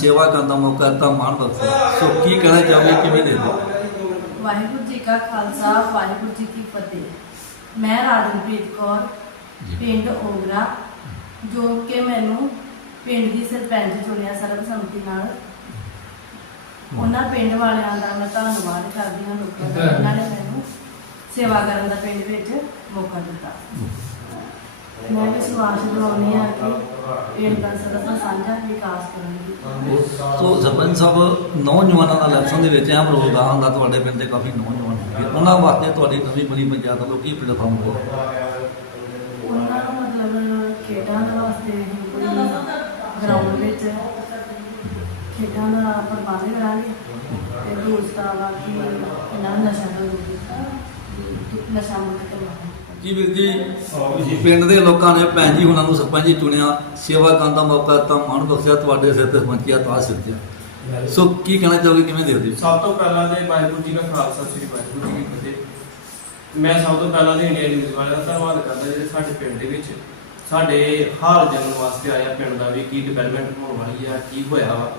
ਸੇਵਾ ਕਰਨ ਦਾ ਮੌਕਾ ਦਿੱਤਾ ਮਾਣ ਬਖਸ਼ਿਆ। ਸੋ ਕੀ ਕਹਿਣਾ ਚਾਹੋਗੇ ਕਿਵੇਂ ਦੇ ਵਾਹਿਗੁਰੂ ਜੀ ਕਾ ਖਾਲਸਾ ਵਾਹਿਗੁਰੂ ਜੀ ਕੀ ਫਤਿਹ। ਮੈਂ ਰਾਜਨਪ੍ਰੀਤ ਕੌਰ ਪਿੰਡ ਓਗਰਾ ਜੋ ਕਿ ਮੈਨੂੰ ਪਿੰਡ ਦੀ ਸਰਪੰਚ ਚੁਣਿਆ ਸਰਬਸੰਮਤੀ ਨਾਲ। ਉਹਨਾਂ ਪਿੰਡ ਵਾਲਿਆਂ ਦਾ ਮੈਂ ਧੰਨਵਾਦ ਕਰਦੀ ਹਾਂ ਲੋਕਾਂ ਦਾ ਉਹਨਾਂ ਨੇ ਮੈਨੂੰ ਸੇਵਾ ਕਰਨ ਦਾ ਪਿੰਡ ਵਿੱਚ ਮੌਕਾ ਦਿੱਤਾ। ਮੈਂ ਵਿਸ਼ਵਾਸ ਦਿਵਾਉਂਦੀ ਹਾਂ ਕਿ ਪਿੰਡ ਦਾ ਸਦਾ ਸਾਂਝਾ ਵਿਕਾਸ ਕਰਾਂਗੀ। ਸੋ ਸਰਪੰਚ ਸਾਹਿਬ ਨੌਜਵਾਨਾਂ ਦਾ ਇਲੈਕਸ਼ਨ ਦੇ ਵਿੱਚ ਅਹਿਮ ਰੋਲ ਦਾ ਤੁਹਾਡੇ ਪਿੰਡ ਦੇ ਕਾਫੀ ਨੌਜਵਾਨ ਹੈਗੇ। ਉਹਨਾਂ ਵਾਸਤੇ ਤੁਹਾਡੀ ਨਵੀਂ ਬਣੀ ਪੰਚਾਇਤ ਵੱਲੋਂ ਕੀ ਪਲੇਟਫਾਰਮ ਹੋਵੇਗਾ ਉਹਨਾਂ ਨੂੰ ਮਤਲਬ ਖੇਡਾਂ ਦੇ ਵਾਸਤੇ ਗਰਾਊਂਡ ਵਿੱਚ ਖੇਡਾਂ ਦਾ ਪ੍ਰਬੰਧ ਕਰਾਂਗੇ ਤੇ ਦੂਸਰਾ ਵਾ ਕਿ ਇਹਨਾਂ ਨਸ਼ਾ ਦੂਰ- ਨਸ਼ਾ ਮੁਕਤ ਜੀ ਵੀਰ ਜੀ, ਪਿੰਡ ਦੇ ਲੋਕਾਂ ਨੇ ਭੈਣ ਜੀ ਉਹਨਾਂ ਨੂੰ ਸਰਪੰਚ ਜੀ ਚੁਣਿਆ, ਸੇਵਾ ਕਰਨ ਦਾ ਮੌਕਾ ਦਿੱਤਾ, ਮਾਣ ਬਖਸ਼ਿਆ, ਤੁਹਾਡੇ ਸਿਰ ਤੇ ਸਰਪੰਚੀਆ ਤਾਜ ਸਿਰ ਸੋ ਕੀ ਕਹਿਣਾ ਚਾਹੋਗੇ, ਕਿਵੇਂ ਦੇਖਦੇ ਸਭ ਤੋਂ ਪਹਿਲਾਂ ਤੇ ਵਾਹਿਗੁਰੂ ਜੀ ਦਾ ਖਾਲਸਾ, ਸ੍ਰੀ ਵਾਹਿਗੁਰੂ ਜੀ ਕੀ ਫਤਿਹ। ਮੈਂ ਸਭ ਤੋਂ ਪਹਿਲਾਂ ਤੇ ਇੰਡੀਆ ਨਿਊਜ਼ ਵਾਲਿਆਂ ਦਾ ਧੰਨਵਾਦ ਕਰਦਾ ਜਿਹੜੇ ਸਾਡੇ ਪਿੰਡ ਦੇ ਵਿੱਚ। ਸਾਡੇ ਹਾਲ ਜਾਣਨ ਵਾਸਤੇ ਆਇਆ ਪਿੰਡ ਦਾ ਵੀ, ਕੀ ਡਿਵੈਲਪਮੈਂਟ ਹੋਣ ਵਾਲੀ ਆ, ਕੀ ਹੋਇਆ ਵਾ।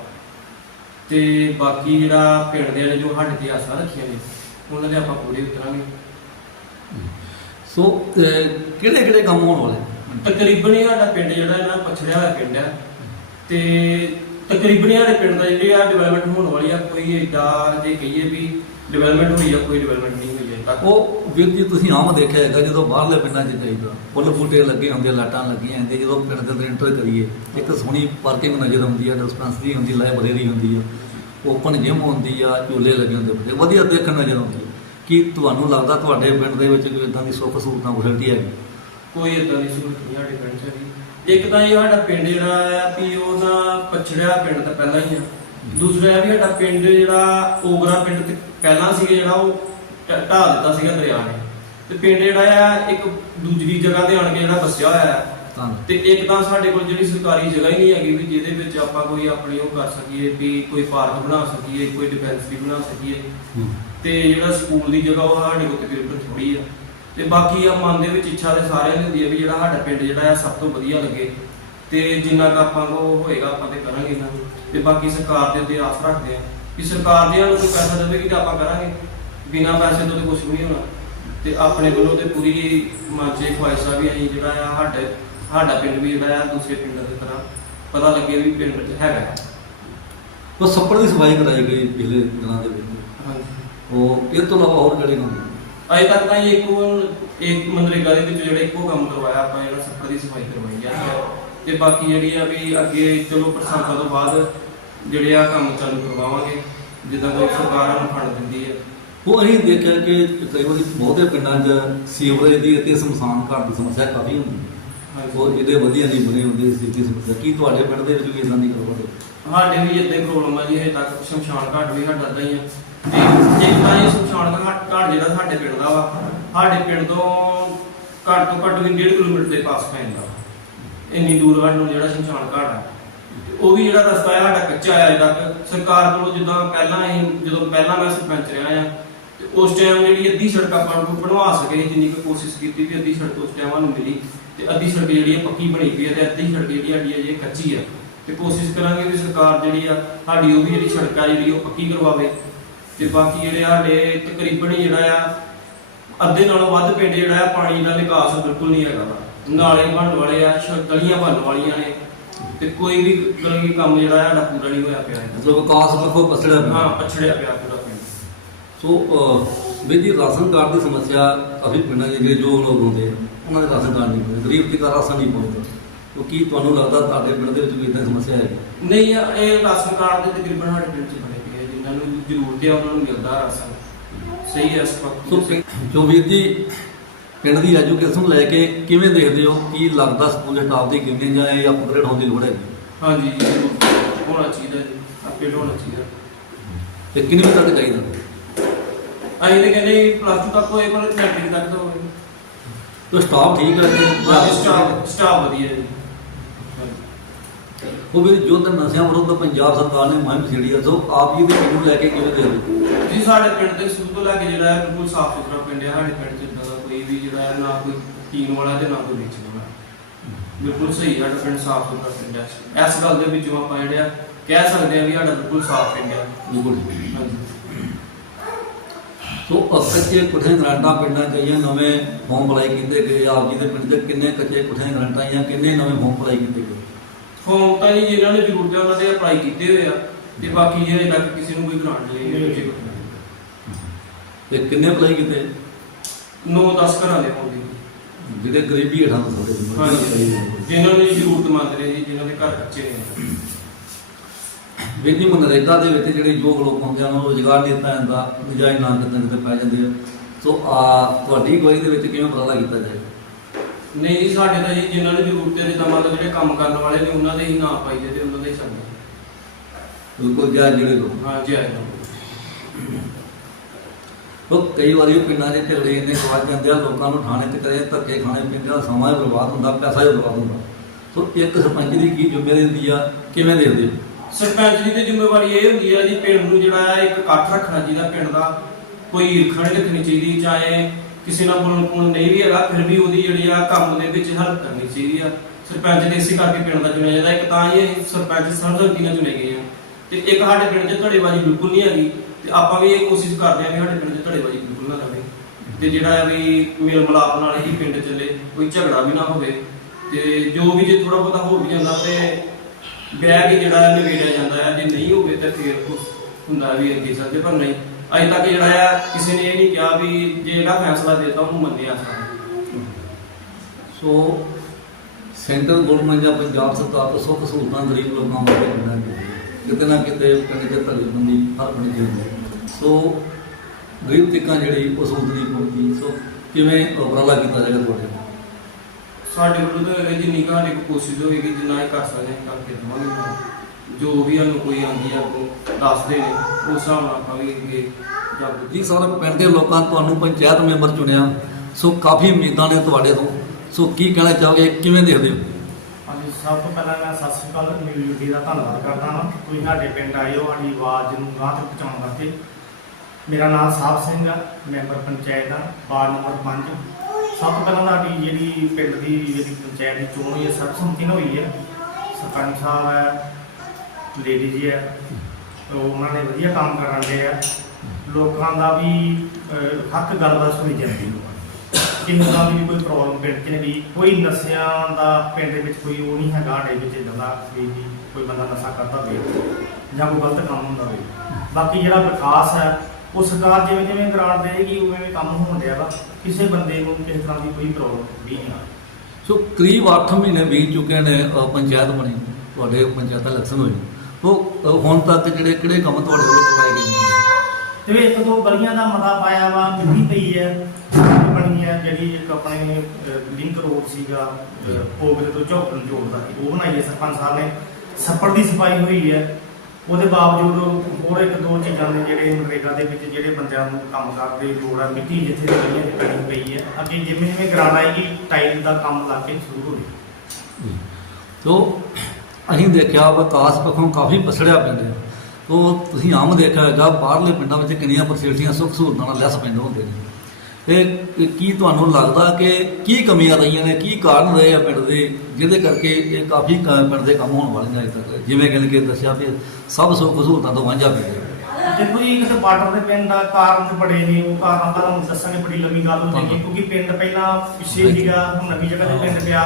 ਤੇ ਬਾਕੀ ਜਿਹੜਾ ਪਿੰਡ ਦੇ ਨੇ ਜੋ ਸਾਡੇ ਤੇ ਆਸਾਂ ਰੱਖੀਆਂ ਨੇ, ਉਹਨਾਂ ਦੇ ਆਪਾਂ ਪੂਰੇ ਉਤਰਾਂਗੇ। ਸੋ ਕਿਹੜੇ ਕਿਹੜੇ ਕੰਮ ਹੋਣ ਵਾਲੇ? ਤਕਰੀਬਨ ਹੀ ਸਾਡਾ ਪਿੰਡ ਜਿਹੜਾ ਇਹਨਾਂ ਪਛੜਿਆ ਹੋਇਆ ਪਿੰਡ ਆ ਤੇ ਤਕਰੀਬਨ ਹੀ ਸਾਡੇ ਪਿੰਡ ਦਾ ਜਿਹੜੀ ਆ ਡਿਵੈਲਪਮੈਂਟ ਹੋਣ ਵਾਲੀ ਆ ਕੋਈ ਏਡਾ ਜੇ ਕਹੀਏ ਵੀ ਡਿਵੈਲਪਮੈਂਟ ਹੋਈ ਆ ਕੋਈ ਡਿਵੈਲਪਮੈਂਟ ਨਹੀਂ ਹੋਈ ਅਜੇ ਤੱਕ। ਉਹ ਵੀਰ ਜੀ ਤੁਸੀਂ ਆਮ ਦੇਖਿਆ ਹੈਗਾ ਜਦੋਂ ਬਾਹਰਲੇ ਪਿੰਡਾਂ 'ਚ ਜਾਈਦਾ ਫੁੱਲ ਬੂਟੇ ਲੱਗੇ ਹੁੰਦੇ ਲਾਟਾਂ ਲੱਗੀਆਂ ਹੁੰਦੀਆਂ ਜਦੋਂ ਪਿੰਡ ਦੇ ਅੰਦਰ ਐਂਟਰ ਕਰੀਏ ਇੱਕ ਸੋਹਣੀ ਪਾਰਕਿੰਗ ਨਜ਼ਰ ਆਉਂਦੀ ਆ ਡਿਸਪੈਂਸਰੀ ਹੁੰਦੀ ਲਾਇਬ੍ਰੇਰੀ ਹੁੰਦੀ ਆ ਓਪਨ ਜਿਮ ਹੁੰਦੀ ਆ ਝੂਲੇ ਲੱਗੇ ਹੁੰਦੇ ਵਧੀਆ ਦੇਖਣ ਨਜ਼ਰ ਆਉਂਦੀ ਕੀ ਤੁਹਾਨੂੰ ਲੱਗਦਾ ਤੁਹਾਡੇ ਪਿੰਡ ਦੇ ਵਿੱਚ ਕੋਈ ਇਦਾਂ ਦੀ ਸੁੱਖ ਸਹੂਲਤਾਂ ਫੈਸਿਲਿਟੀ ਹੈਗੀ? ਕੋਈ ਇਦਾਂ ਦੀ ਸਹੂਲਤ ਨਹੀਂ ਸਾਡੇ ਪਿੰਡ 'ਚ ਹੈਗੀ। ਇੱਕ ਤਾਂ ਇਹ ਸਾਡਾ ਪਿੰਡ ਜਿਹੜਾ ਆ ਵੀ ਉਹ ਨਾ ਪਛੜਿਆ ਪਿੰਡ ਤਾਂ ਪਹਿਲਾਂ ਹੀ ਆ। ਦੂਸਰਾ ਇਹ ਵੀ ਸਾਡਾ ਪਿੰਡ ਜਿਹੜਾ ਓਗਰਾ ਪਿੰਡ ਤੇ ਪਹਿਲਾਂ ਸੀਗਾ ਜਿਹੜਾ ਉਹ ਢਾਲ ਦਿੱਤਾ ਸੀਗਾ ਦਰਿਆ ਨੇ। ਤੇ ਪਿੰਡ ਜਿਹੜਾ ਆ, ਇੱਕ ਦੂਜੀ ਜਗ੍ਹਾ ਤੇ ਆਣ ਕੇ ਜਿਹੜਾ ਵਸਿਆ ਹੋਇਆ ਹੈ। ਤਾਂ ਤੇ ਇੱਕ ਤਾਂ ਸਾਡੇ ਕੋਲ ਜਿਹੜੀ ਸਰਕਾਰੀ ਜਗ੍ਹਾ ਹੀ ਨਹੀਂ ਹੈਗੀ ਵੀ ਜਿਹਦੇ ਵਿੱਚ ਆਪਾਂ ਕੋਈ ਆਪਣੀ ਉਹ ਕਰ ਸਕੀਏ ਵੀ ਕੋਈ ਪਾਰਕ ਬਣਾ ਸਕੀਏ ਕੋਈ ਡਿਸਪੈਂਸਰੀ ਬਣਾ ਸਕੀਏ। ਤੇ ਜਿਹੜਾ ਸਕੂਲ ਦੀ ਜਗ੍ਹਾ ਉਹ ਸਾਡੇ ਕੋਲ ਤਕਰੀਬਨ ਥੋੜੀ ਆ। ਤੇ ਬਾਕੀ ਆ ਮਨ ਦੇ ਵਿੱਚ ਇੱਛਾ ਤੇ ਸਾਰਿਆਂ ਦੀ ਹੁੰਦੀ ਹੈ ਵੀ ਜਿਹੜਾ ਸਾਡਾ ਪਿੰਡ ਜਿਹੜਾ ਆ ਸਭ ਤੋਂ ਵਧੀਆ ਲੱਗੇ। ਤੇ ਜਿੰਨਾ ਕੁ ਆਪਾਂ ਨੂੰ ਹੋਏਗਾ ਆਪਾਂ ਤੇ ਕਰਾਂਗੇ ਨੂੰ। ਤੇ ਬਾਕੀ ਸਰਕਾਰ ਦੇ ਉੱਤੇ ਆਸ ਰੱਖਦੇ ਆ ਕਿ ਸਰਕਾਰ ਦੇ ਨੂੰ ਕੋਈ ਪੈਸਾ ਦੇਵੇਗੀ ਤਾਂ ਆਪਾਂ ਕਰਾਂਗੇ? ਬਿਨਾਂ ਪੈਸੇ ਤੋਂ ਤੇ ਕੁਝ ਵੀ ਨਹੀਂ ਹੋਣਾ। ਤੇ ਆਪਣੇ ਵੱਲੋਂ ਤੇ ਪੂਰੀ ਮਨ 'ਚ ਖੁਆਇਸ਼ ਵੀ ਅਸੀਂ ਜਿਹੜਾ ਆ ਸਾਡੇ ਸਾਡਾ ਪਿੰਡ ਵੀ ਜਿਹੜਾ ਆ ਦੂਸਰੇ ਪਿੰਡਾਂ ਦੀ ਤਰ੍ਹਾਂ ਪਤਾ ਲੱਗੇ ਵੀ ਪਿੰਡ 'ਚ ਹੈਗਾ। ਉਹ ਛੱਪੜ ਦੀ ਸਫ਼ਾਈ ਕਰਾਈ ਗਈ ਪਿਛਲੇ ਦਿਨਾਂ ਦੇ ਵਿੱਚ। ਹਾਂਜੀ। ਉਹ ਇਹ ਤੋਂ ਇਲਾਵਾ ਹੋਰ ਕਿਹੜੇ ਕੰਮ? ਅਜੇ ਤੱਕ ਤਾਂ ਇਹ ਇੱਕੋ ਇੱਕ ਮਨਰੇਗਾ ਦੇ ਵਿੱਚ ਜਿਹੜਾ ਇੱਕੋ ਕੰਮ ਕਰਵਾਇਆ ਆਪਾਂ ਜਿਹੜਾ ਸੱਪੜ ਦੀ ਸਫ਼ਾਈ ਕਰਵਾਈ ਆ। ਤੇ ਬਾਕੀ ਜਿਹੜੀ ਆ ਵੀ ਅੱਗੇ ਚਲੋ ਪ੍ਰਸੰਸਾਂ ਤੋਂ ਬਾਅਦ ਜਿਹੜੇ ਆ ਕੰਮ ਚਾਲੂ ਕਰਵਾਵਾਂਗੇ ਜਿੱਦਾਂ ਕੋਈ ਸਰਕਾਰ ਨੂੰ ਫੰਡ ਦਿੰਦੀ ਹੈ ਉਹ ਅਸੀਂ ਦੇਖਿਆ ਕਿ ਕਈ ਵਾਰੀ ਬਹੁਤੇ ਪਿੰਡਾਂ 'ਚ ਸੀਵਰੇਜ ਦੀ ਅਤੇ ਸ਼ਮਸ਼ਾਨ ਘਾਟ ਦੀ ਸਮੱਸਿਆ ਕਾਫੀ ਹੁੰਦੀ ਹੈ। ਉਹ ਜਿਹਦੇ ਵਧੀਆ ਨਹੀਂ ਬਣੇ ਹੁੰਦੇ ਸੀ ਕੀ ਸਮੱਸਿਆ ਕੀ ਤੁਹਾਡੇ ਪਿੰਡ ਦੇ ਵਿੱਚ ਵੀ ਇਦਾਂ ਦੀ ਕਰਵਾ ਸਾਡੇ ਵੀ ਇੱਦਾਂ ਹੀ ਪ੍ਰੋਬਲਮ ਆ ਜੀ, ਹਜੇ ਤੱਕ ਸ਼ਮਸ਼ਾਨ ਘਾਟ ਵੀ ਸਾਡਾ ਏਦਾਂ ਹੀ ਆ। ਤੇ ਇੱਕ ਤਾਂ ਇਹ ਸ਼ਮਸ਼ਾਨ ਘਾਟ ਘਾਟ ਜਿਹੜਾ ਸਾਡੇ ਪਿੰਡ ਦਾ ਵਾ, ਸਾਡੇ ਪਿੰਡ ਤੋਂ ਘੱਟ ਤੋਂ ਘੱਟ ਵੀ 1.5 ਕਿਲੋਮੀਟਰ ਦੇ ਪਾਸ ਪੈਂਦਾ ਇੰਨੀ ਦੂਰ ਸਾਨੂੰ ਜਿਹੜਾ ਸ਼ਮਸ਼ਾਨ ਘਾਟ ਆ। ਉਹ ਵੀ ਜਿਹੜਾ ਰਸਤਾ ਹੈ ਸਾਡਾ ਕੱਚਾ ਆ ਅਜੇ ਤੱਕ। ਸਰਕਾਰ ਕੋਲੋਂ ਜਿੱਦਾਂ ਪਹਿਲਾਂ ਅਸੀਂ, ਜਦੋਂ ਪਹਿਲਾਂ ਮੈਂ ਸਰਪੰਚ ਰਿਹਾ ਆ ਤੇ ਉਸ ਟਾਈਮ ਜਿਹੜੀ ਅੱਧੀ ਸੜਕ ਆਪਾਂ ਨੂੰ ਬਣਵਾ ਸਕੇ ਜਿੰਨੀ ਕੁ ਕੋਸ਼ਿਸ਼ ਕੀਤੀ ਵੀ ਅੱਧੀ ਸੜਕ ਉਸ ਟਾਈਮ ਸਾਨੂੰ ਮਿਲੀ ਤੇ ਅੱਧੀ ਸੜਕ ਜਿਹੜੀ ਹੈ ਪੱਕੀ ਬਣੀ ਪਈ ਹੈ ਤੇ ਅੱਧੀ ਸੜਕ ਜਿਹੜੀ ਸਾਡੀ ਅਜੇ ਕੱਚੀ ਹੈ ਤੇ ਕੋਸ਼ਿਸ਼ ਕਰਾਂਗੇ ਵੀ ਸਰਕਾਰ ਜਿਹੜੀ ਆ ਸਾਡੀ ਉਹ ਵੀ ਜਿਹੜੀ ਸੜਕ ਆ ਜਿਹੜੀ ਉਹ ਪੱਕੀ ਕਰਵਾਵੇ। ਤੇ ਬਾਕੀ ਜਿਹੜੇ ਸਾਡੇ ਤਕਰੀਬਨ ਜਿਹੜਾ ਆ ਅੱਧੇ ਨਾਲੋਂ ਵੱਧ ਪਿੰਡ ਜਿਹੜਾ ਆ ਪਾਣੀ ਦਾ ਨਿਕਾਸ ਬਿਲਕੁਲ ਨਹੀਂ ਹੈਗਾ। ਨਾਲੇ ਬਣਨ ਵਾਲੇ ਆ ਗਲੀਆਂ ਬਣਨ ਵਾਲੀਆਂ ਨੇ। ਤੇ ਕੋਈ ਵੀ ਗਲੀ ਕੰਮ ਜਿਹੜਾ ਆ ਪੂਰਾ ਨਹੀਂ ਹੋਇਆ ਪਿਆ। ਮਤਲਬ ਵਿਕਾਸ ਪੱਖੋਂ ਪਸੜਿਆ ਪਿਆ। ਹਾਂ ਪਛੜਿਆ ਪਿਆ ਪੂਰਾ। ਸੋ ਵੀਰ ਜੀ ਰਾਸ਼ਨ ਕਾਰਡ ਦੀ ਸਮੱਸਿਆ ਕਾਫੀ ਪਿੰਡਾਂ 'ਚ ਜਿਹੜੇ ਜੋ ਲੋਕ ਹੁੰਦੇ ਆ ਉਹਨਾਂ ਦੇ ਰਾਸ਼ਨ ਕਾਰਡ ਨਹੀਂ ਪਹੁੰਚਦੇ ਗਰੀਬ ਤੱਕ ਰਾਸ਼ਨ ਨਹੀਂ ਪਹੁੰਚਦਾ ਤੋ ਕੀ ਤੁਹਾਨੂੰ ਲੱਗਦਾ ਤੁਹਾਡੇ ਪਿੰਡ ਦੇ ਵਿੱਚ ਕੋਈ ਇਦਾਂ ਸਮੱਸਿਆ ਹੈ ਨਹੀਂ ਇਹ ਰਾਸ਼ਨ ਕਾਰਡ ਦੇ ਤਕਰੀਬਨ ਸਾਡੇ ਪਿੰਡ 'ਚ ਬਣੇ ਪਏ ਜਿਨ੍ਹਾਂ ਨੂੰ ਜ਼ਰੂਰਤ ਹੈ ਉਹਨਾਂ ਨੂੰ ਮਿਲਦਾ ਰਾਸ਼ਨ। ਸਹੀ ਹੈ ਇਸ ਵਕਤ ਜੋ ਵੀਰ ਜੀ ਪਿੰਡ ਦੀ ਐਜੂਕੇਸ਼ਨ ਲੈ ਕੇ ਕਿਵੇਂ ਦੇਖਦੇ ਹੋ? ਕੀ ਲੱਗਦਾ ਸਕੂਲ ਦੇ ਸਟਾਫ ਦੀ ਕਿੰਨੀ ਜਾਂ ਇਹ ਅਪਗ੍ਰੇਡ ਹੋਣ ਦੀ ਲੋੜ ਹੈ ਹਾਂਜੀ ਹੋਣਾ ਚਾਹੀਦਾ ਜੀ ਅਪਡੇਟ ਹੋਣਾ ਚਾਹੀਦਾ। ਤੇ ਕਿੰਨੀ ਕੁ ਤੱਕ ਚਾਹੀਦਾ? ਅਸੀਂ ਤੇ ਕਹਿੰਦੇ ਪਲੱਸ 2 ਤੱਕ ਹੋਏ ਪਰ ਮੈਟ੍ਰਿਕ ਤੱਕ ਤਾਂ ਹੋਵੇ ਤੋ ਸਟਾਫ ਠੀਕ ਹੈ ਹਾਂਜੀ ਸਟਾਫ ਸਟਾਫ ਵਧੀਆ ਜੀ। ਉਹ ਵੀ ਜੋ ਤਾਂ ਨਸ਼ਿਆਂ ਵਿਰੁੱਧ ਪੰਜਾਬ ਸਰਕਾਰ ਨੇ ਮੁਹਿੰਮ ਛੇੜੀ ਹੈ ਸੋ ਆਪ ਜੀ ਦੇ ਪਿੰਡ ਨੂੰ ਲੈ ਕੇ ਕਿਵੇਂ ਦੇਖਦੇ ਹੋ? ਜੀ ਸਾਡੇ ਪਿੰਡ ਦੇ ਸ਼ੁਰੂ ਤੋਂ ਲੈ ਕੇ ਜਿਹੜਾ ਹੈ ਬਿਲਕੁਲ ਸਾਫ਼ ਸੁਥਰਾ ਪਿੰਡ ਹੈ। ਸਾਡੇ ਪਿੰਡ 'ਚ ਇਦਾਂ ਦਾ ਕੋਈ ਵੀ ਜਿਹੜਾ ਹੈ ਨਾ ਕੋਈ ਪੀਣ ਵਾਲਾ ਤੇ ਨਾ ਕੋਈ ਵੇਚਣ ਵਾਲਾ। ਬਿਲਕੁਲ ਸਹੀ ਸਾਡਾ ਪਿੰਡ ਸਾਫ਼ ਸੁਥਰਾ ਪਿੰਡ ਹੈ। ਇਸ ਗੱਲ ਦੇ ਵਿੱਚੋਂ ਆਪਾਂ ਜਿਹੜੇ ਆ ਕਹਿ ਸਕਦੇ ਆ ਵੀ ਸਾਡਾ ਬਿਲਕੁਲ ਸਾਫ਼ ਪਿੰਡ ਆ ਬਿਲਕੁਲ ਹਾਂਜੀ। ਸੋ ਕੱਚੇ ਕੁੱਠੇ ਗਰਾਂਟਾਂ ਪਿੰਡਾਂ ਚ ਆਈਆਂ ਨਵੇਂ ਫਾਰਮ ਅਪਲਾਈ ਕੀਤੇ ਗਏ। ਆਪ ਜੀ ਦੇ ਪਿੰਡ ਦੇ ਕਿੰਨੇ ਕੱਚੇ ਕੁੱਠੇ ਗਰਾਂਟਾਂ ਆਈਆਂ ਕਿੰਨੇ ਨਵੇਂ ਫਾਰਮ ਅਪਲਾਈ ਕੀਤੇ ਗਏ? ਫੋਮ ਤਾਂ ਜੀ ਜਿਨ੍ਹਾਂ ਨੇ ਜ਼ਰੂਰਤ ਹੈ ਉਹਨਾਂ ਦੇ ਅਪਲਾਈ ਕੀਤੇ ਹੋਏ ਆ ਤੇ ਬਾਕੀ ਜੇ ਅਜੇ ਤੱਕ ਕਿਸੇ ਨੂੰ ਕੋਈ ਗ੍ਰਾਂਟ ਨਹੀਂ ਤੇ ਕਿੰਨੇ ਅਪਲਾਈ ਕੀਤੇ? 9-10 ਘਰਾਂ ਦੇ ਹੋਣਗੇ ਜਿਹਦੇ ਗਰੀਬੀ ਹੇਠਾਂ ਥੋੜੇ ਜਿਨ੍ਹਾਂ ਨੂੰ ਜ਼ਰੂਰਤਮੰਦ ਨੇ ਜੀ ਜਿਨ੍ਹਾਂ ਦੇ ਘਰ ਕੱਚੇ ਨੇ। ਵੀਰ ਜੀ ਮਨਰੇਗਾ ਦੇ ਵਿੱਚ ਜਿਹੜੇ ਯੋਗ ਲੋਕ ਹੁੰਦੇ ਹਨ ਉਹ ਰੁਜ਼ਗਾਰ ਨਹੀਂ ਦਿੱਤਾ ਜਾਂਦਾ ਨਜਾਇਜ਼ ਨਾ ਕਿਤੇ ਕਿਤੇ ਪੈ ਜਾਂਦੇ ਆ। ਸੋ ਆ ਤੁਹਾਡੀ ਅਗਵਾਈ ਦੇ ਵਿੱਚ ਕਿਵੇਂ ਉਪਰਾਲਾ ਕੀਤਾ ਜਾਏ? ਨਹੀਂ ਜੀ ਸਾਡੇ ਤਾਂ ਜੀ ਜਿਨ੍ਹਾਂ ਨੂੰ ਜ਼ਰੂਰਤ ਹੈ ਜਿੱਦਾਂ ਮਤਲਬ ਜਿਹੜੇ ਕੰਮ ਕਰਨ ਵਾਲੇ ਨੇ ਉਹਨਾਂ ਦੇ ਹੀ ਨਾਂ ਪਾਈਦੇ ਤੇ ਉਹਨਾਂ ਦੇ ਹੀ ਚੱਲਦਾ ਬਿਲਕੁਲ ਜਾਇਜ਼ ਜਿਹੜੇ ਲੋਕ ਹਾਂ ਜੀ ਉਹ ਕਈ ਵਾਰੀ ਉਹ ਪਿੰਡਾਂ 'ਚ ਝਗੜੇ ਇੰਨੇ ਵੱਜ ਜਾਂਦੇ ਆ ਲੋਕਾਂ ਨੂੰ ਥਾਣੇ 'ਚ ਕਰੇ ਧੱਕੇ ਖਾਣੇ ਪੈਂਦੇ ਆ ਸਮਾਂ ਹੀ ਬਰਬਾਦ ਹੁੰਦਾ ਪੈਸਾ ਹੀ ਬਰਬਾਦ ਹੁੰਦਾ। ਸੋ ਇੱਕ ਸਰਪੰਚ ਦੀ ਕੀ ਜ਼ਿੰਮੇਵਾਰੀ ਹੁੰਦੀ ਆ ਕਿਵੇਂ ਦੇਖਦੇ ਹੋ? ਸਰਪੰਚ ਦੀ ਤੇ ਜ਼ਿੰਮੇਵਾਰੀ ਇਹ ਹੁੰਦੀ ਹੈ ਜੀ, ਪਿੰਡ ਨੂੰ ਜਿਹੜਾ ਹੈ ਇੱਕ ਇਕੱਠ ਰੱਖਣਾ ਚਾਹੀਦਾ ਪਿੰਡ ਦਾ ਕੋਈ ਈਰਖਾ ਨਹੀਂ ਰੱਖਣੀ ਚਾਹੀਦੀ, ਚਾਹੇ ਕਿਸੇ ਨਾਲ ਬੋਲਣ ਕੋਲ ਨਹੀਂ ਵੀ ਹੈਗਾ, ਫਿਰ ਵੀ ਉਹਦੀ ਜਿਹੜੀ ਆ ਕੰਮ ਦੇ ਵਿੱਚ ਹੈਲਪ ਕਰਨੀ ਚਾਹੀਦੀ ਆ। ਸਰਪੰਚ ਨੇ ਇਸੇ ਕਰਕੇ ਪਿੰਡ ਦਾ ਚੁਣਿਆ ਜਾਂਦਾ, ਇੱਕ ਤਾਂ ਇਹ ਸਰਪੰਚ ਸਰਵਸੰਮਤੀ ਨਾਲ ਚੁਣੇ ਗਏ ਆ। ਤੇ ਇੱਕ ਸਾਡੇ ਪਿੰਡ 'ਚ ਧੜੇਬਾਜ਼ੀ ਬਿਲਕੁਲ ਨਹੀਂ ਹੈਗੀ, ਤੇ ਆਪਾਂ ਵੀ ਇਹ ਕੋਸ਼ਿਸ਼ ਕਰਦੇ ਆ ਵੀ ਸਾਡੇ ਪਿੰਡ 'ਚ ਧੜੇਬਾਜ਼ੀ ਬਿਲਕੁਲ ਨਾ ਰਹੇ ਤੇ ਜਿਹੜਾ ਵੀ ਮੇਲ ਮਿਲਾਪ ਨਾਲ ਹੀ ਪਿੰਡ ਚੱਲੇ, ਕੋਈ ਝਗੜਾ ਵੀ ਨਾ ਹੋਵੇ। ਤੇ ਜੋ ਵੀ ਜੇ ਥੋੜਾ ਬਹੁਤਾ ਹੋ ਵੀ ਜਾਂਦਾ, ਤੇ ਬਹਿ ਕੇ ਜਿਹੜਾ ਹੈ ਜਾਂਦਾ ਹੈ ਜੇ ਨਹੀਂ ਹੋਵੇ ਤਾਂ ਫਿਰ ਕੁਛ ਹੁੰਦਾ ਵੀ ਅੱਗੇ ਚੱਲਦੇ, ਪਰ ਨਹੀਂ। ਅਜੇ ਤੱਕ ਜਿਹੜਾ ਆ, ਕਿਸੇ ਨੇ ਇਹ ਨਹੀਂ ਕਿਹਾ ਵੀ ਜੇ ਜਿਹੜਾ ਫੈਸਲਾ ਦਿੱਤਾ, ਉਹਨੂੰ ਮੰਨਿਆ ਸਾਰਾ ਸੋ ਸੈਂਟਰਲ ਗਵਰਨਮੈਂਟ ਜਾਂ ਪੰਜਾਬ ਸਰਕਾਰ ਤੋਂ ਸੁੱਖ ਸਹੂਲਤਾਂ ਗਰੀਬ ਲੋਕਾਂ ਨੂੰ ਮਿਲਣਾ ਕਿਤੇ ਨਾ ਕਿਤੇ, ਪਿੰਡ ਦੇ ਧੜੇਬੰਦੀ ਹਰ ਪਿੰਡ 'ਚ ਸੋ, ਗਰੀਬ ਤੱਕਾਂ ਜਿਹੜੀ, ਉਹ ਸਹੂਲਤ ਨਹੀਂ ਪਹੁੰਚਦੀ। ਸੋ, ਕਿਵੇਂ ਉਪਰਾਲਾ ਕੀਤਾ ਜਾਏਗਾ ਤੁਹਾਡੇ ਸਾਡੇ ਵੱਲੋਂ ਤਾਂ ਇਹ ਜਿੰਨੀ ਕੁ ਸਾਡੀ ਕੋਲ ਕੋਸ਼ਿਸ਼ ਹੋਏਗੀ ਜਿੰਨਾ ਇਹ ਕਰ ਸਕਦੇ ਹਾਂ ਕਰਕੇ ਦੇਵਾਂਗੇ ਜੋ ਵੀ ਸਾਨੂੰ ਕੋਈ ਆਂਦੀ ਆ ਕੋ ਦੱਸਦੇ ਨੇ। ਉਸ ਹਿਸਾਬ ਨਾਲ ਆਪਾਂ ਵੀ ਅੱਗੇ ਜਾਗਰੂਕ ਜੀ ਸਰ ਪਿੰਡ ਦੇ ਲੋਕਾਂ ਤੁਹਾਨੂੰ ਪੰਚਾਇਤ ਮੈਂਬਰ ਚੁਣਿਆ। ਸੋ ਕਾਫੀ ਉਮੀਦਾਂ ਨੇ ਤੁਹਾਡੇ ਤੋਂ। ਸੋ ਕੀ ਕਹਿਣਾ ਚਾਹੋਗੇ ਕਿਵੇਂ ਦੇਖਦੇ ਹੋ? ਹਾਂਜੀ ਸਭ ਤੋਂ ਪਹਿਲਾਂ ਮੈਂ ਸਤਿ ਸ੍ਰੀ ਅਕਾਲ ਨਿਊ ਯੂਟੀ ਦਾ ਧੰਨਵਾਦ ਕਰਦਾ ਹਾਂ। ਤੁਸੀਂ ਸਾਡੇ ਪਿੰਡ ਆਏ ਹੋ ਸਾਡੀ ਆਵਾਜ਼ ਨੂੰ ਗਾਂਹ ਤੱਕ ਪਹੁੰਚਾਉਣ ਵਾਸਤੇ। ਮੇਰਾ ਨਾਮ ਸਾਹਿਬ ਸਿੰਘ ਆ ਮੈਂਬਰ ਪੰਚਾਇਤ ਆ ਵਾਰਡ ਨੰਬਰ 5 ਸਭ ਤੋਂ ਪਹਿਲਾਂ ਸਾਡੀ ਜਿਹੜੀ ਪਿੰਡ ਦੀ ਜਿਹੜੀ ਪੰਚਾਇਤ ਦੀ ਚੋਣ ਹੋਈ ਹੈ ਸਰਬਸੰਮਤੀ ਨਾਲ ਹੋਈ ਹੈ। ਸਰਪੰਚ ਸਾਹਿਬ ਹੈ ਲੇਡੀ ਜੀ ਹੈ ਉਹ ਉਹਨਾਂ ਨੇ ਵਧੀਆ ਕੰਮ ਕਰਨ ਦੇ ਆ। ਲੋਕਾਂ ਦਾ ਵੀ ਅਹ, ਹੱਕ ਗੱਲਬਾਤ ਸੁਣੀ ਜਾਂਦੀ ਹੈ। ਕਿਸੇ ਦਾ ਵੀ ਕੋਈ ਪ੍ਰੋਬਲਮ ਪਿੰਡ 'ਚ ਨਹੀਂ ਗਈ। ਕੋਈ ਨਸ਼ਿਆਂ ਦਾ ਪਿੰਡ ਦੇ ਵਿੱਚ ਕੋਈ ਉਹ ਨਹੀਂ ਹੈਗਾ ਸਾਡੇ ਵਿੱਚ ਇਦਾਂ ਦਾ ਵੀ ਜੀ ਕੋਈ ਬੰਦਾ ਨਸ਼ਾ ਕਰਦਾ ਹੋਵੇ ਜਾਂ ਕੋਈ ਗਲਤ ਕੰਮ ਹੁੰਦਾ ਹੋਵੇ। ਬਾਕੀ ਜਿਹੜਾ ਵਿਕਾਸ ਹੈ ਉਹ ਸਰਕਾਰ ਜਿਵੇਂ ਜਿਵੇਂ ਗ੍ਰਾਂਟ ਦੇਗੀ ਉਵੇਂ ਉਵੇਂ ਕੰਮ ਹੋਣ ਡਿਆ ਵਾ। ਕਿਸੇ ਬੰਦੇ ਨੂੰ ਕਿਸੇ ਤਰ੍ਹਾਂ ਦੀ ਕੋਈ ਪ੍ਰੋਬਲਮ ਵੀ ਨਹੀਂ ਆ। ਸੋ ਕਰੀਬ 8 ਮਹੀਨੇ ਬੀਤ ਚੁੱਕੇ ਨੇ ਅ, ਪੰਚਾਇਤ ਬਣੀ। ਤੁਹਾਡੇ ਪੰਚਾਇਤ ਇਲੈਕਸ਼ਨ ਹੋਏ ਅ, ਹੁਣ ਤੱਕ ਜਿਹੜੇ ਕਿਹੜੇ ਕੰਮ ਤੁਹਾਡੇ ਵੱਲੋਂ ਕਰਵਾਏ ਗਏ ਨੇ? ਤੇ ਇੱਕ ਦੋ ਗਲੀਆਂ ਦਾ ਮਤਾ ਪਾਇਆ ਵਾ ਮਿੱਟੀ ਪਈ ਹੈ। ਬਣੀ ਹੈ ਜਿਹੜੀ ਇੱਕ ਆਪਣੇ ਲਿੰਕ ਰੋਡ ਸੀਗਾ ਕੋਗਲੇ ਤੋਂ ਚੌਕਨ ਜੋੜਦਾ ਸੀ। ਉਹ ਬਣਾਈ ਹੈ ਸਰਪੰਚ ਸਾਹਿਬ ਨੇ। ਛੱਪੜ ਦੀ ਸਫ਼ਾਈ ਹੋਈ ਹੈ। ਉਹਦੇ ਬਾਵਜੂਦ ਹੋਰ ਇੱਕ ਦੋ ਚੀਜ਼ਾਂ ਨੇ ਜਿਹੜੇ ਮਨਰੇਗਾ ਦੇ ਵਿੱਚ ਜਿਹੜੇ ਬੰਦਿਆਂ ਨੂੰ ਕੰਮ ਕਰਦੇ ਲੋੜ ਹੈ ਮਿੱਟੀ ਜਿੱਥੇ ਗਲੀਆਂ 'ਚ ਪੈਣੀ ਪਈ ਹੈ। ਅੱਗੇ ਜਿਵੇਂ ਜਿਵੇਂ ਗ੍ਰਾਂਟ ਆਏਗੀ ਟਾਈਲ ਦਾ ਕੰਮ ਲਾ ਕੇ ਸ਼ੁਰੂ ਹੋ ਜਾਏਗਾ। ਜੀ। ਸੋ ਅਸੀਂ ਦੇਖਿਆ ਵਿਕਾਸ ਪੱਖੋਂ ਕਾਫੀ ਪਸੜਿਆ ਪਿੰਡ ਹੈ ਸੋ ਤੁਸੀਂ ਆਮ ਦੇਖਿਆ ਹੈਗਾ ਬਾਹਰਲੇ ਪਿੰਡਾਂ ਵਿੱਚ ਕਿੰਨੀਆਂ ਫੈਸਿਲਿਟੀਆਂ ਸੁੱਖ ਸਹੂਲਤਾਂ ਨਾਲ ਲੈਸ ਪੈਂਦੇ ਹੁੰਦੇ ਨੇ। ਤੇ ਕੀ- ਤੁਹਾਨੂੰ ਲੱਗਦਾ ਕਿ ਕੀ ਕਮੀਆਂ ਰਹੀਆਂ ਨੇ ਕੀ ਕਾਰਨ ਰਹੇ ਆ ਪਿੰਡ ਦੇ ਜਿਹਦੇ ਕਰਕੇ ਇਹ ਕਾਫੀ ਪਿੰਡ ਦੇ ਕੰਮ ਹੋਣ ਵਾਲੇ ਨੇ ਅਜੇ ਤੱਕ? ਜਿਵੇਂ ਕਿ ਕਿ ਦੱਸਿਆ ਵੀ ਸਭ ਸੁੱਖ ਸਹੂਲਤਾਂ ਤੋਂ ਵਾਂਝਾ ਪਿੰਡ ਹੈ ਦੇਖੋ ਜੀ ਤਾਂ ਬਾਰਡਰ ਦੇ ਪਿੰਡ ਦਾ ਕਾਰਨ ਤੇ ਬੜੇ ਨੇ ਉਹ ਕਾਰਨ ਤੁਹਾਨੂੰ ਦੱਸਾਂਗੇ ਬੜੀ ਲੰਮੀ ਗੱਲ ਹੋ ਜਾਏਗੀ ਕਿਉਂਕਿ ਪਿੰਡ ਪਹਿਲਾਂ ਪਿੱਛੇ ਸੀਗਾ ਹੁਣ ਨਵੀਂ ਜਗ੍ਹਾ ਤੇ ਪਿੰਡ ਪਿਆ।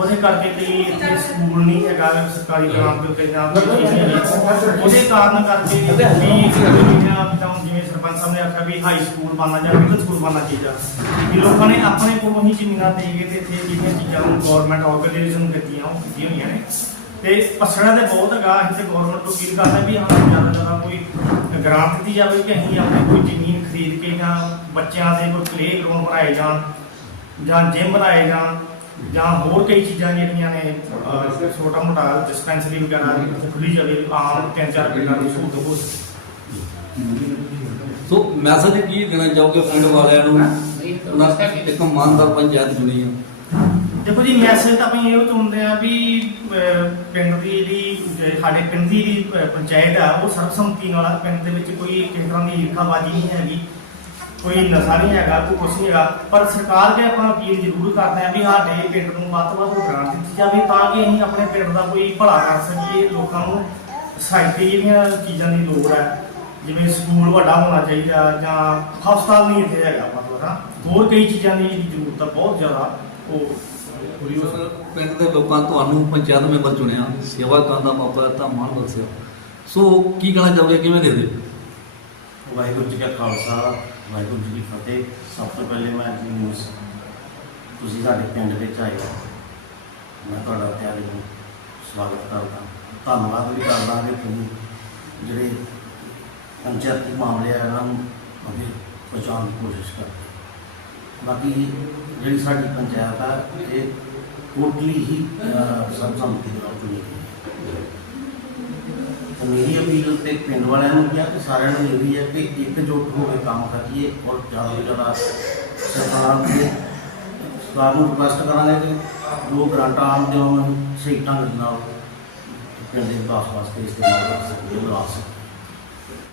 ਉਹਦੇ ਕਰਕੇ ਕਈ ਇੱਥੇ ਸਕੂਲ ਨਹੀਂ ਹੈਗਾ ਸਰਕਾਰੀ ਗ੍ਰਾਮ ਦੇ ਉੱਤੇ ਕੋਈ ਨਹੀਂ ਉਹਦੇ ਕਾਰਨ ਕਰਕੇ ਵੀ ਜਿਵੇਂ ਸਰਪੰਚ ਸਾਹਿਬ ਨੇ ਆਖਿਆ ਵੀ ਹਾਈ ਸਕੂਲ ਬਣਨਾ ਜਾਂ ਮਿਡਲ ਸਕੂਲ ਬਣਨਾ ਚਾਹੀਦਾ। ਵੀ ਲੋਕਾਂ ਨੇ ਆਪਣੇ ਕੋਲੋਂ ਹੀ ਜ਼ਮੀਨਾਂ ਦੇ ਕੇ ਤੇ ਇੱਥੇ ਜਿਹੜੀਆਂ ਚੀਜ਼ਾਂ ਨੂੰ ਗਵਰਨਮੈਂਟ ਆਰਗੇਨਾਈਜੇਸ਼ਨ ਦਿੱਤੀਆਂ ਉਹ ਕੀਤੀਆਂ ਹੋਈਆਂ ਨੇ। ਤੇ ਪਸੜਾ ਤੇ ਬਹੁਤ ਹੈਗਾ ਅਸੀਂ ਤੇ ਗਵਰਨਮੈਂਟ ਤੋਂ ਅਪੀਲ ਕਰਦੇ ਵੀ ਸਾਨੂੰ ਜ਼ਿਆਦਾ ਜ਼ਿਆਦਾ ਕੋਈ ਗ੍ਰਾਂਟ ਦਿੱਤੀ ਜਾਵੇ ਕਿ ਅਸੀਂ ਆਪਣੀ ਕੋਈ ਜ਼ਮੀਨ ਖਰੀਦ ਕੇ ਜਾਂ ਬੱਚਿਆਂ ਦੇ ਕੋਈ ਪਲੇ ਗਰਾਊਂਡ ਬਣਾਏ ਜਾਣ ਜਾਂ ਜਿਮ ਬਣਾਏ ਜਾਣ। ਜਾਂ ਹੋਰ ਕਈ ਚੀਜ਼ਾਂ ਜਿਹੜੀਆਂ ਨੇ ਅਹ, ਛੋਟਾ ਮੋਟਾ ਡਿਸਪੈਂਸਰੀ ਵਗੈਰਾ ਖੁੱਲੀ ਜਾਵੇ ਆਮ ਤਿੰਨ ਚਾਰ ਪਿੰਡਾਂ ਨੂੰ ਸਹੂਲਤ ਹੋ ਸਕੇ ਸੋ ਮੈਸੇਜ ਕੀ ਦੇਣਾ ਚਾਹੋਗੇ ਪਿੰਡ ਵਾਲਿਆਂ ਨੂੰ ਉਹਨਾਂ ਇੱਕ ਇਮਾਨਦਾਰ ਪੰਚਾਇਤ ਚੁਣੀ ਹੈ ਦੇਖੋ ਜੀ ਮੈਸੇਜ ਤਾਂ ਅਸੀਂ ਇਹੋ ਚਾਹੁੰਦੇ ਆ ਵੀ ਪਿੰਡ ਦੀ ਜਿਹੜੀ ਸਾਡੇ ਪਿੰਡ ਦੀ ਪੰਚਾਇਤ ਆ ਉਹ ਸਰਬਸੰਮਤੀ ਨਾਲ ਆ। ਪਿੰਡ ਦੇ ਵਿੱਚ ਕੋਈ ਕਿਸੇ ਤਰ੍ਹਾਂ ਦੀ ਈਰਖਾਬਾਜ਼ੀ ਨਹੀਂ ਹੈਗੀ। ਕੋਈ ਨਸ਼ਾ ਨਹੀਂ ਹੈਗਾ ਕੋਈ ਕੁਛ ਨਹੀਂ ਹੈਗਾ। ਪਰ ਸਰਕਾਰ ਦੇ ਆਪਾਂ ਅਪੀਲ ਜ਼ਰੂਰ ਕਰਦੇ ਆ ਵੀ ਸਾਡੇ ਪਿੰਡ ਨੂੰ ਵੱਧ ਤੋਂ ਵੱਧ ਗ੍ਰਾਂਟ ਦਿੱਤੀ ਜਾਵੇ ਤਾਂ ਕਿ ਅਸੀਂ ਆਪਣੇ ਪਿੰਡ ਦਾ ਕੋਈ ਭਲਾ ਕਰ ਸਕੀਏ। ਲੋਕਾਂ ਨੂੰ ਸਾਈਟੀ ਜਿਹੜੀਆਂ ਚੀਜ਼ਾਂ ਦੀ ਲੋੜ ਹੈ ਜਿਵੇਂ ਸਕੂਲ ਵੱਡਾ ਹੋਣਾ ਚਾਹੀਦਾ ਜਾਂ ਹਸਪਤਾਲ ਨਹੀਂ ਇੱਥੇ ਹੈਗਾ ਮਤਲਬ ਨਾ ਹੋਰ ਕਈ ਚੀਜ਼ਾਂ ਦੀ ਜ਼ਰੂਰਤ ਆ ਬਹੁਤ ਜ਼ਿਆਦਾ ਉਹ ਪੂਰੀ ਹੋ ਸਰ, ਪਿੰਡ ਦੇ ਲੋਕਾਂ ਤੁਹਾਨੂੰ ਪੰਚਾਇਤ ਮੈਂਬਰ ਚੁਣਿਆ ਸੇਵਾ ਕਰਨ ਦਾ ਮੌਕਾ ਦਿੱਤਾ ਮਾਣ ਬਖਸ਼ਿਆ। ਸੋ ਕੀ ਕਹਿਣਾ ਚਾਹੋਗੇ ਕਿਵੇਂ ਦੇ ਦੇ ਵਾਹਿਗੁਰੂ ਜੀ ਕਾ ਖਾਲਸਾ ਵਾਹਿਗੁਰੂ ਜੀ ਕੀ ਫਤਿਹ ਸਭ ਤੋਂ ਪਹਿਲੇ ਮੈਂ ਜੀ ਨਿਊਜ਼ ਤੁਸੀਂ ਸਾਡੇ ਪਿੰਡ ਵਿੱਚ ਆਏ ਹੋ। ਮੈਂ ਤੁਹਾਡਾ ਪਿਆਰੀ ਨੂੰ ਸਵਾਗਤ ਕਰਦਾ ਧੰਨਵਾਦ ਵੀ ਕਰਦਾ ਕਿ ਤੁਸੀਂ ਜਿਹੜੇ ਪੰਚਾਇਤੀ ਮਾਮਲੇ ਆ ਇਹਨਾਂ ਨੂੰ ਅੱਗੇ ਪਹੁੰਚਾਉਣ ਦੀ ਕੋਸ਼ਿਸ਼ ਕਰਦੇ ਬਾਕੀ ਜਿਹੜੀ ਸਾਡੀ ਪੰਚਾਇਤ ਆ ਇਹ ਟੋਟਲੀ ਹੀ ਅਹ, ਸਰਬਸੰਮਤੀ ਦੇ ਨਾਲ ਚੁਣੀ ਗਈ ਹੈ। ਤਾਂ ਮੇਰੀ ਅਪੀਲ ਤੇ ਪਿੰਡ ਵਾਲਿਆਂ ਨੂੰ ਕਿਹਾ ਕਿ ਸਾਰਿਆਂ ਨੂੰ ਇਹ ਵੀ ਹੈ ਕਿ ਇਕਜੁੱਟ ਹੋ ਕੇ ਕੰਮ ਕਰੀਏ ਔਰ ਜ਼ਿਆਦਾ ਤੋਂ ਜ਼ਿਆਦਾ ਸਰਕਾਰ ਦੇ ਸਰਕਾਰ ਨੂੰ ਰਿਕੁਐਸਟ ਕਰਾਂਗੇ ਕਿ ਜੋ ਗ੍ਰਾਂਟਾਂ ਆਉਂਦੇ ਹੋਣ ਸਹੀ ਢੰਗ ਨਾਲ ਪਿੰਡ ਦੇ ਵਿਕਾਸ ਵਾਸਤੇ ਇਸਤੇਮਾਲ ਕਰ ਸਕਦੇ ਹੋ ਸਕੀਏ